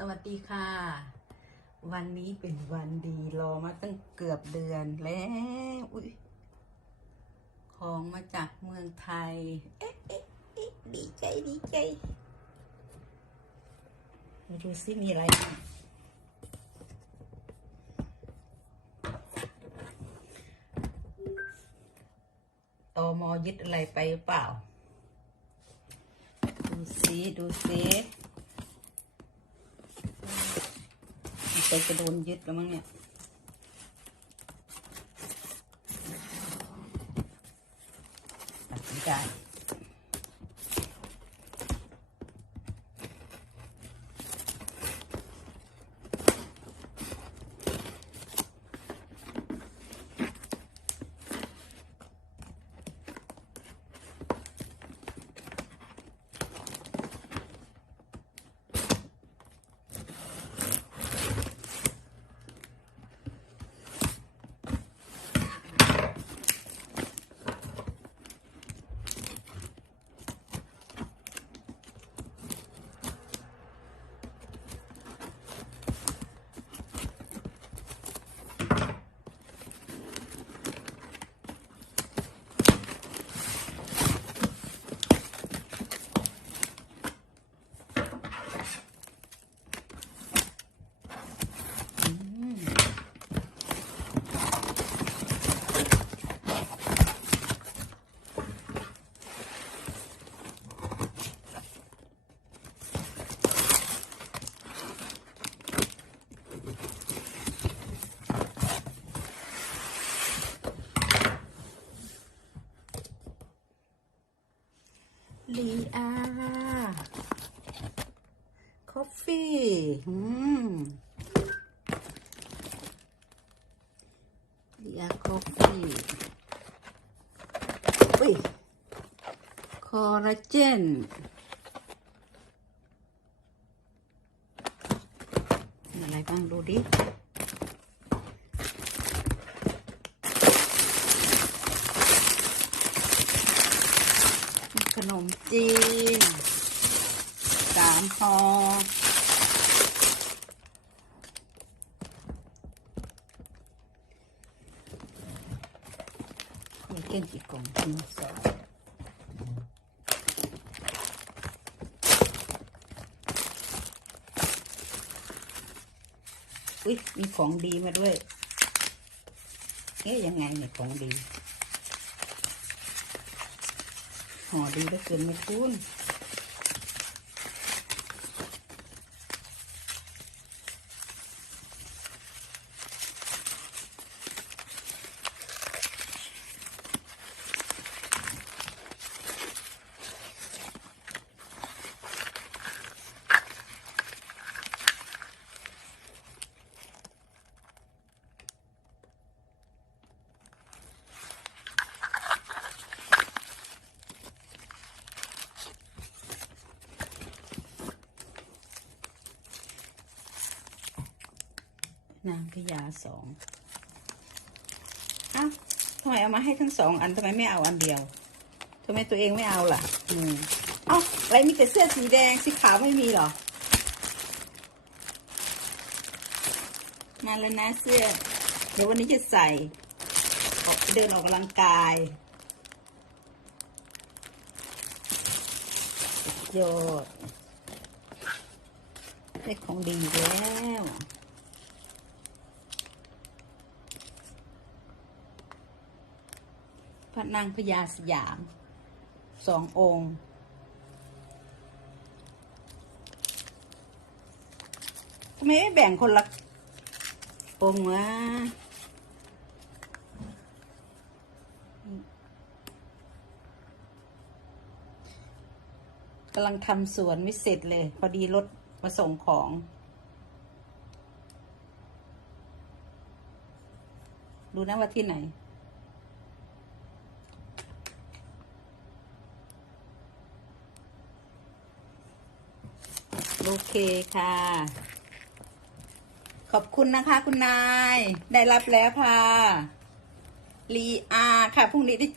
สวัสดีค่ะ วันนี้เป็นวันดีรอมาตั้งเกือบเดือนแล้วอุ๊ยของมาจากเมืองไทย เอ๊ะเอ๊ะเอ๊ะดีใจดีใจมาดูซิมีอะไรตอมอยึดอะไรไปหรือเปล่า ดูซิดูซิ ใจจะโดนยึดแล้วมั้งเนี่ยตัดไม่ได้ ลีอาคอฟฟี่ดีอาคอฟฟี่อุ้ยคอลลาเจนอะไรบ้างดูดิ ขนม จีนสามห่อมีเก่งกี่กล่องหนึ่สองอุ้ยมีของดีมาด้วยเอ๊ยยังไงเนี่ยของดี ห่อดีได้เกินไม่คุ้น นางพญาสองเอ้าทำไมเอามาให้ทั้งสองอันทำไมไม่เอาอันเดียวทำไมตัวเองไม่เอาล่ะ อืมเอ้าอะไรมีแต่เสื้อสีแดงสีขาวไม่มีหรอ มาแล้วนะเสื้อ เดี๋ยววันนี้จะใส่ออกเดินออกกำลังกายยอดได้ของดีแล้ว ระนางพญาสยามสององค์ ทำไมไม่แบ่งคนละองค์วะกำลังทำสวนไม่เสร็จเลย พอดีรถมาส่งของดูนะว่าที่ไหน โอเคค่ะ ขอบคุณนะคะ คุณนาย ได้รับแล้วค่ะ ลีอาค่ะ พรุ่งนี้ได้